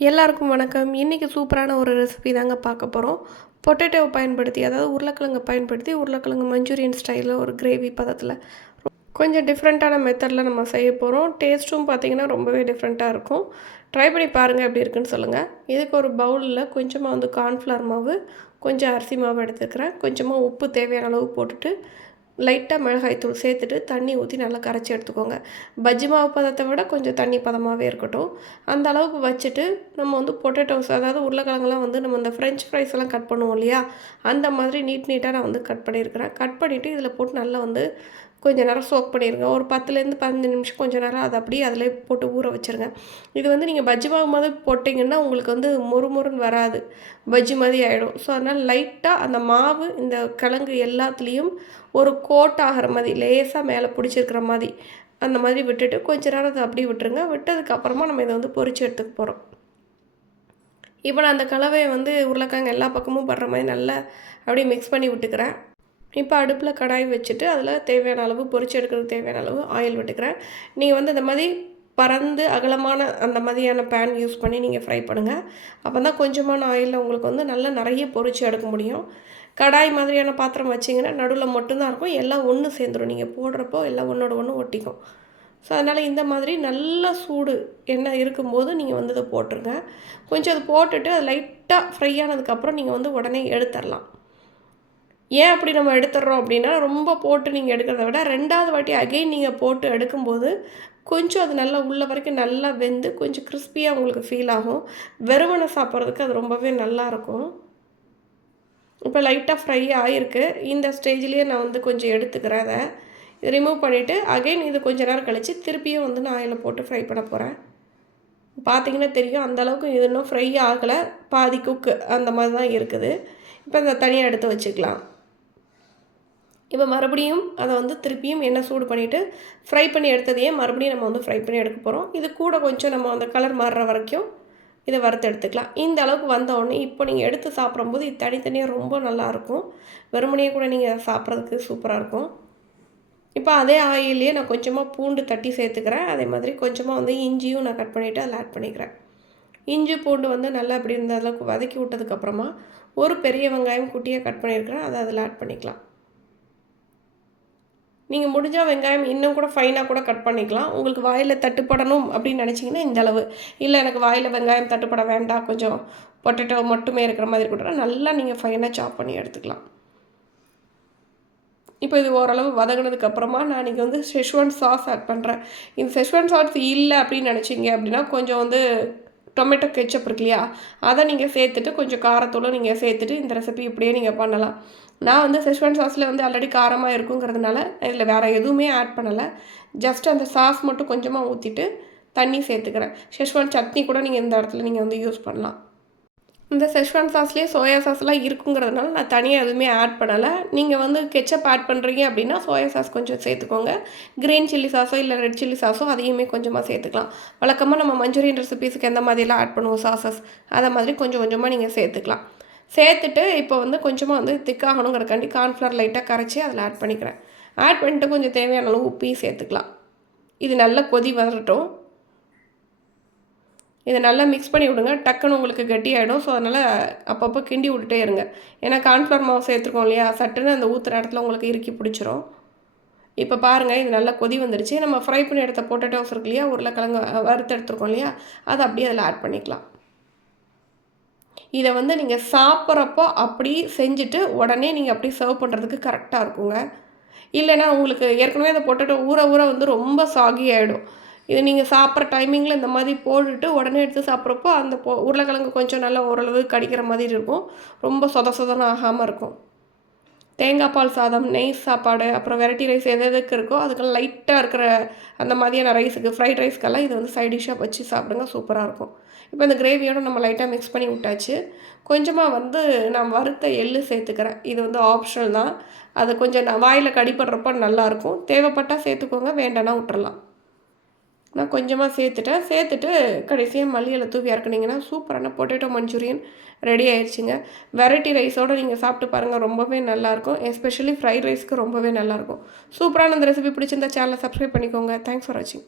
எல்லாருக்கும் வணக்கம். இன்றைக்கி சூப்பரான ஒரு ரெசிபி தாங்க பார்க்க போகிறோம் பொட்டேட்டோவை பயன்படுத்தி அதாவது உருளைக்கிழங்கு பயன்படுத்தி உருளைக்கிழங்கு மஞ்சூரியன் ஸ்டைலில் ஒரு கிரேவி பதத்தில். கொஞ்சம் டிஃப்ரெண்ட்டான மெத்தடில் நம்ம செய்ய போகிறோம் டேஸ்ட்டும் பார்த்திங்கன்னா ரொம்பவே டிஃப்ரெண்ட்டாக இருக்கும். ட்ரை பண்ணி பாருங்கள் எப்படி இருக்குன்னு சொல்லுங்கள் இதுக்கு ஒரு பவுலில் கொஞ்சமாக வந்து கார்ன்ஃப்ளவர் மாவு கொஞ்சம் அரிசி மாவு எடுத்துக்கிறேன். கொஞ்சமாக உப்பு தேவையான அளவு போட்டுட்டு லைட்டாக மிளகாய்த்தூள் சேர்த்துட்டு தண்ணி ஊற்றி நல்லா கரைச்சி எடுத்துக்கோங்க. பஜ்ஜி மாவு பதத்தை விட கொஞ்சம் தண்ணி பதமாகவே இருக்கட்டும். அந்த அளவுக்கு வச்சுட்டு நம்ம வந்து பொட்டேட்டோஸ் அதாவது உருளைக்கிழங்குலாம் வந்து நம்ம இந்த ஃப்ரெஞ்ச் ஃப்ரைஸ் எல்லாம் கட் பண்ணுவோம் இல்லையா? அந்த மாதிரி நீட் நீட்டாக நான் வந்து கட் பண்ணியிருக்கிறேன். கட் பண்ணிவிட்டு இதில் போட்டு நல்லா வந்து கொஞ்சம் நேரம் சோக் பண்ணிடுங்க ஒரு பத்துலேருந்து பதினஞ்சு நிமிஷம் கொஞ்சம் நேரம் அதை அப்படியே அதில் போட்டு ஊற வச்சுருங்க. இது வந்து நீங்கள் பஜ்ஜி மாவு மாதிரி போட்டிங்கன்னா உங்களுக்கு வந்து முறுமுறுன்னு வராது. பஜ்ஜி மாதிரி ஆகிடும் ஸோ அதனால் லைட்டாக அந்த மாவு இந்த கிழங்கு எல்லாத்துலேயும் ஒரு கோட் ஆகிற மாதிரி லேசாக மேலே பிடிச்சிருக்கிற மாதிரி அந்த மாதிரி விட்டுட்டு கொஞ்ச நேரம் அதை அப்படியே விட்டுருங்க. விட்டதுக்கப்புறமா நம்ம இதை வந்து பொறிச்சு எடுத்துக்க போகிறோம் இப்போ நான் அந்த கலவையை வந்து உருளைக்காங்க எல்லா பக்கமும் படுற மாதிரி நல்லா அப்படியே மிக்ஸ் பண்ணி விட்டுக்கிறேன். இப்போ அடுப்பில் கடாய் வச்சுட்டு அதில் தேவையான அளவு பொரிச்சு எடுக்கிறதுக்கு தேவையான அளவு ஆயில் விட்டுக்கிறேன். நீங்கள் வந்து இந்த மாதிரி பறந்து அகலமான அந்த மாதிரியான பேன் யூஸ் பண்ணி நீங்கள் ஃப்ரை பண்ணுங்கள் அப்போ தான் கொஞ்சமான ஆயிலில் உங்களுக்கு வந்து நல்லா நிறைய பொறிச்சு எடுக்க முடியும். கடாய் மாதிரியான பாத்திரம் வச்சிங்கன்னா நடுவில் மட்டும்தான் இருக்கும். எல்லாம் ஒன்று சேர்ந்துடும் நீங்கள் போடுறப்போ எல்லாம் ஒன்றோட ஒன்று ஒட்டிக்கும். ஸோ அதனால் இந்த மாதிரி நல்ல சூடு எண்ணெய் இருக்கும்போது நீங்கள் வந்து இதை போட்டுருங்க. கொஞ்சம் அது போட்டுட்டு அது லைட்டாக ஃப்ரை ஆனதுக்கப்புறம் நீங்கள் வந்து உடனே எடுத்துடலாம். ஏன் அப்படி நம்ம எடுத்துடுறோம் அப்படின்னா ரொம்ப போட்டு நீங்கள் எடுக்கிறத விட ரெண்டாவது வாட்டி அகெயின் நீங்கள் போட்டு எடுக்கும்போது கொஞ்சம் அது நல்லா உள்ள வரைக்கும் நல்லா வெந்து கொஞ்சம் கிறிஸ்பியாக உங்களுக்கு ஃபீல் ஆகும். வெறுமனை சாப்பிட்றதுக்கு அது ரொம்பவே நல்லாயிருக்கும் இப்போ லைட்டாக ஃப்ரை ஆகிருக்கு இந்த ஸ்டேஜ்லேயே நான் வந்து கொஞ்சம் எடுத்துக்கிறேன் அதை இதை ரிமூவ் பண்ணிவிட்டு அகைன் இது கொஞ்சம் நேரம் கழித்து திருப்பியும் வந்து நான் ஆயிலில் போட்டு ஃப்ரை பண்ண போகிறேன் பார்த்தீங்கன்னா தெரியும் அந்தளவுக்கு இது இன்னும் ஃப்ரை ஆகலை. பாதி குக்கு அந்த மாதிரி தான் இருக்குது. இப்போ இந்த தனியாக எடுத்து வச்சுக்கலாம். இப்போ மறுபடியும் அதை வந்து திருப்பியும் எண்ணெய் சூடு பண்ணிவிட்டு ஃப்ரை பண்ணி எடுத்ததையே மறுபடியும் நம்ம வந்து ஃப்ரை பண்ணி எடுக்க போகிறோம் இது கூட கொஞ்சம் நம்ம அந்த கலர் மாறுற வரைக்கும் இதை வறுத்து எடுத்துக்கலாம். இந்த அளவுக்கு வந்தோடனே இப்போ நீங்கள் எடுத்து சாப்பிடும்போது இது தனித்தனியாக ரொம்ப நல்லாயிருக்கும் வெறுமனையே கூட நீங்கள் சாப்பிட்றதுக்கு சூப்பராக இருக்கும். இப்போ அதே ஆயிலே நான் கொஞ்சமாக பூண்டு தட்டி சேர்த்துக்கிறேன். அதே மாதிரி கொஞ்சமாக வந்து இஞ்சியும் நான் கட் பண்ணிவிட்டு அதில் ஆட் பண்ணிக்கிறேன். இஞ்சி பூண்டு வந்து நல்லா அப்படி இருந்த அளவுக்கு வதக்கி விட்டதுக்கப்புறமா ஒரு பெரிய வெங்காயம் குட்டியாக கட் பண்ணியிருக்கிறேன். அதை அதில் ஆட் பண்ணிக்கலாம். நீங்கள் முடிஞ்சால் வெங்காயம் இன்னும் கூட ஃபைனாக கூட கட் பண்ணிக்கலாம். உங்களுக்கு வாயில் தட்டுப்படணும் அப்படின்னு நினச்சிங்கன்னா இந்த அளவு. இல்லை எனக்கு வாயில் வெங்காயம் தட்டுப்பட வேண்டாம். கொஞ்சம் பொட்டேட்டோ மட்டுமே இருக்கிற மாதிரி கூட நல்லா நீங்கள் ஃபைனாக சாப் பண்ணி எடுத்துக்கலாம். இப்போ இது ஓரளவு வதங்கினதுக்கு அப்புறமா நான் இன்றைக்கி வந்து செஷ்வான் சாஸ் ஆட் பண்ணுறேன் இந்த செஷ்வான் சாஸ் இல்லை அப்படின்னு நினச்சிங்க அப்படின்னா கொஞ்சம் வந்து டொமேட்டோ கெச்சப் இருக்கு இல்லையா? அதை நீங்கள் சேர்த்துட்டு கொஞ்சம் காரத்தூளும் நீங்கள் சேர்த்துட்டு இந்த ரெசிபி இப்படியே நீங்கள் பண்ணலாம். நான் வந்து செஷ்வான் சாஸில் வந்து ஆல்ரெடி காரமாக இருக்குங்கிறதுனால இதில் வேறு எதுவுமே ஆட் பண்ணலை. ஜஸ்ட் அந்த சாஸ் மட்டும் கொஞ்சமாக ஊற்றிட்டு தண்ணி சேர்த்துக்கிறேன். ஷெஷ்வான் சட்னி கூட நீங்கள் இந்த இடத்துல நீங்கள் வந்து யூஸ் பண்ணலாம். இந்த செஷ்வான் சாஸ்லேயே சோயா சாஸ்லாம் இருக்குங்கிறதுனால நான் தனியாக எதுவுமே ஆட் பண்ணலை. நீங்கள் வந்து கெச்சப் ஆட் பண்ணுறீங்க அப்படின்னா சோயா சாஸ் கொஞ்சம் சேர்த்துக்கோங்க. க்ரீன் சில்லி சாஸோ இல்லை ரெட் சில்லி சாஸோ அதையுமே கொஞ்சமாக சேர்த்துக்கலாம். வழக்கமாக நம்ம மஞ்சூரியன் ரெசிபீஸுக்கு எந்த மாதிரிலாம் ஆட் பண்ணுவோம் சாசஸ் அதை மாதிரி கொஞ்சம் கொஞ்சமாக நீங்கள் சேர்த்துக்கலாம். சேர்த்துட்டு இப்போ வந்து கொஞ்சமாக வந்து திக்காகணுங்கிறக்காண்டி கார்ன்ஃப்ளவர் லைட்டாக கரைச்சி அதில் ஆட் பண்ணிக்கிறேன். ஆட் பண்ணிட்டு கொஞ்சம் தேவையான அளவு உப்பையும் சேர்த்துக்கலாம். இது நல்லா கொதி வரட்டும். இதை நல்லா மிக்ஸ் பண்ணி விடுங்க. டக்குன்னு உங்களுக்கு கட்டியாயிடும். ஸோ அதனால் அப்பப்போ கிண்டி விட்டுட்டே இருங்க. ஏன்னா கார்ன்ஃப்ளவர் மாவு சேர்த்துருக்கோம் இல்லையா? சட்டுன்னு அந்த ஊற்றுற இடத்துல உங்களுக்கு இறுக்கி பிடிச்சிரும். இப்போ பாருங்கள் இது நல்லா கொதி வந்துருச்சு. நம்ம ஃப்ரை பண்ணி எடுத்த பொட்டேட்டோஸ் இருக்கு இல்லையா? உருளைக்கிழங்கு வறுத்து எடுத்துருக்கோம் இல்லையா? அதை அப்படியே அதில் ஆட் பண்ணிக்கலாம். இதை வந்து நீங்கள் சாப்பிட்றப்போ அப்படி செஞ்சுட்டு உடனே நீங்கள் அப்படி சர்வ் பண்ணுறதுக்கு கரெக்டாக இருக்குங்க. இல்லைன்னா உங்களுக்கு ஏற்கனவே அந்த பொட்டேட்டோ ஊற ஊற வந்து ரொம்ப சாகி ஆகிடும் இது நீங்கள் சாப்பிட்ற டைமிங்கில் இந்த மாதிரி போட்டுட்டு உடனே எடுத்து சாப்பிட்றப்போ அந்த பொ உருளைக்கிழங்கு கொஞ்சம் நல்லா ஓரளவு கடிக்கிற மாதிரி இருக்கும். ரொம்ப சொத சொதன்னு ஆகாமல் இருக்கும். தேங்காய் பால் சாதம் நெய் சாப்பாடு அப்புறம் வெரைட்டி ரைஸ் எது எதுக்கு இருக்கோ அதுக்கெல்லாம் லைட்டாக இருக்கிற அந்த மாதிரியான ரைஸுக்கு ஃப்ரைட் ரைஸ்க்கெல்லாம் இது வந்து சைட் டிஷ்ஷாக வச்சு சாப்பிடுங்க சூப்பராக இருக்கும். இப்போ இந்த கிரேவியோட நம்ம லைட்டாக மிக்ஸ் பண்ணி விட்டாச்சு. கொஞ்சமாக வந்து நான் வறுத்த எள்ளு சேர்த்துக்கிறேன். இது வந்து ஆப்ஷனல் தான். அது கொஞ்சம் நான் வாயில் கடிப்படுறப்போ நல்லாயிருக்கும். தேவைப்பட்டால் சேர்த்துக்கோங்க வேண்டாம்னா விட்டுறலாம். நான் கொஞ்சமாக சேர்த்துட்டேன். சேர்த்துட்டு கடைசியாக மல்லியில் தூவி இறக்குனீங்கன்னா சூப்பரான பொட்டேட்டோ மஞ்சூரியன் ரெடி ஆயிடுச்சுங்க வெரைட்டி ரைஸோடு நீங்கள் சாப்பிட்டு பாருங்கள் ரொம்பவே நல்லாயிருக்கும் எஸ்பெஷலி ஃப்ரைட் ரைஸ்க்கு ரொம்பவே நல்லாயிருக்கும் சூப்பரான இந்த ரெசிபி பிடிச்சிருந்தா சேனலை சப்ஸ்கிரைப் பண்ணிக்கோங்க. தேங்க்ஸ் ஃபார் வாட்சிங்